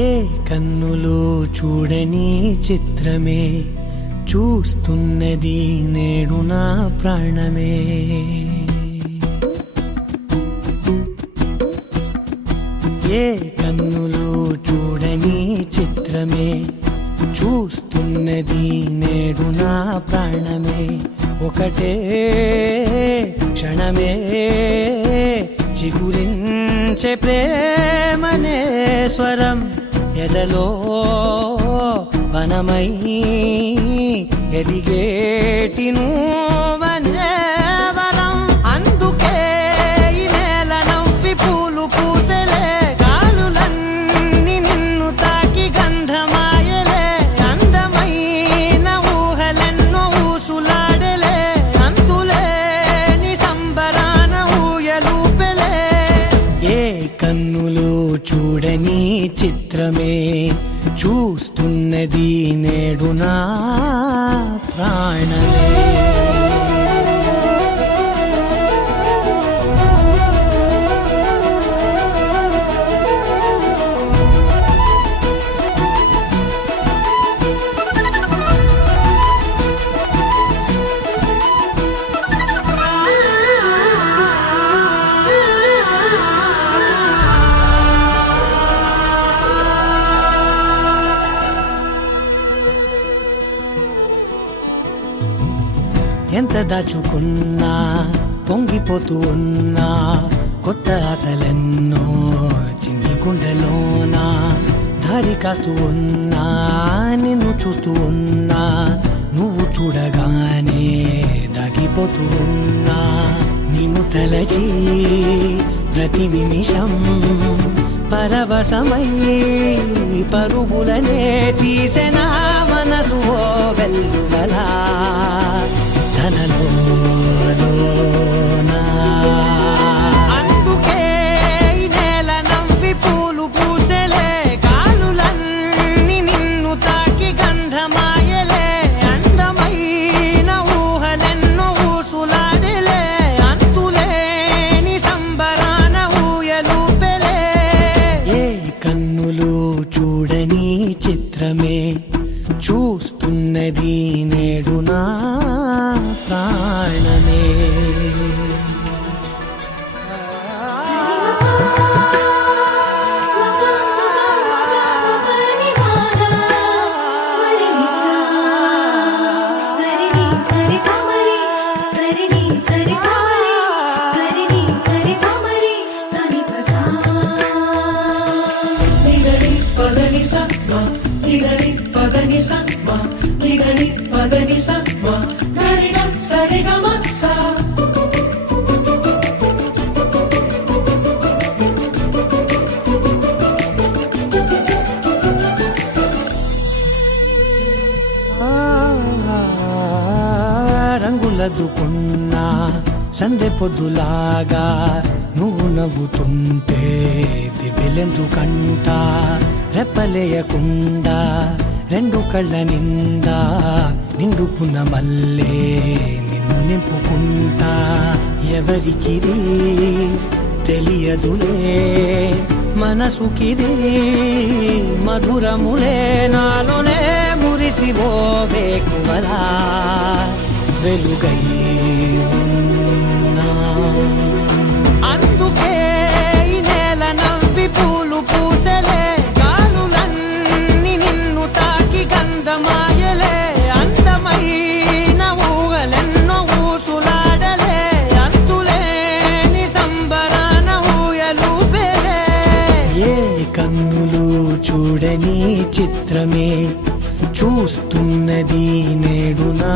ఏ కన్నులు చూడని చిత్రమే చూస్తున్నది నేడు నా ప్రాణమే. ఏ కన్నులు చూడని చిత్రమే చూస్తున్నది నేడు నా ప్రాణమే. ఒకటే క్షణమే చిగురించే ప్రేమనే స్వరం ఎదలో వనమై ఎదిగేటి నువ్వనే వరం. అందుకే ఈ నేల నవ్వి పూలు పూసెలే, గాలులన్నీ నిన్ను తాకి గంధమాయలే. అందమైన ఊహలెన్నో ఊసులాడలే, అంతులేని సంబరాన ఊయలూపెలే. ఏ కన్నులు చూడని చిత్రమే చూస్తున్నది నేడు నా ప్రాణమే. ఎంత దాచుకున్నా పొంగిపోతూ ఉన్నా, కొత్త ఆశలెన్నో చిన్ని గుండెలోనా దారి కాస్తూ ఉన్నా. నిన్ను చూస్తూ ఉన్నా, నువ్వు చూడగానే దాగిపోతూ ఉన్నా. నిన్ను తలచి ప్రతి నిమిషం పరవశమై పరుగులనే తీసెనా మనసు ఓ వెల్లువలా తనలోనా. అందుకే ఈ నేల నవ్వి పూలు పూసెలే, గాలులన్నీ నిన్ను తాకి గంధమాయలే. అందమైన ఊహలెన్నో ఊసులాడలే, అంతులేని సంబరాన ఊయలూపెలే. ఏ కన్నులు చూడని చిత్రమే చూస్తున్నది నేడు నా ప్రాణమే. రంగులదుకున్నా సందె పొద్దులాగా నువ్వు నవ్వుతుంటే దివ్వెలెందుకంట. రెప్పలేయకుండా రెండు కళ్ళ నిండా నిండుకున్న మల్లే నిన్ను నింపుకుంటా. ఎవరికిది తెలియదులే మనసుకిది మధురములే, నాలోనే మురిసివో వేకువలా వెలుగై ఉన్నా. అందుకే ఈ నేల నవ్వి పూలు పూసెలే, గాలులన్నీ నిన్ను తాకి గంధమాయలే. అందమైన ఊహలెన్నో ఊసులాడలే, అంతులేని సంబరాన ఊయలూపెలే. ఏ కన్నులు చూడని చిత్రమే చూస్తున్నది నేడు నా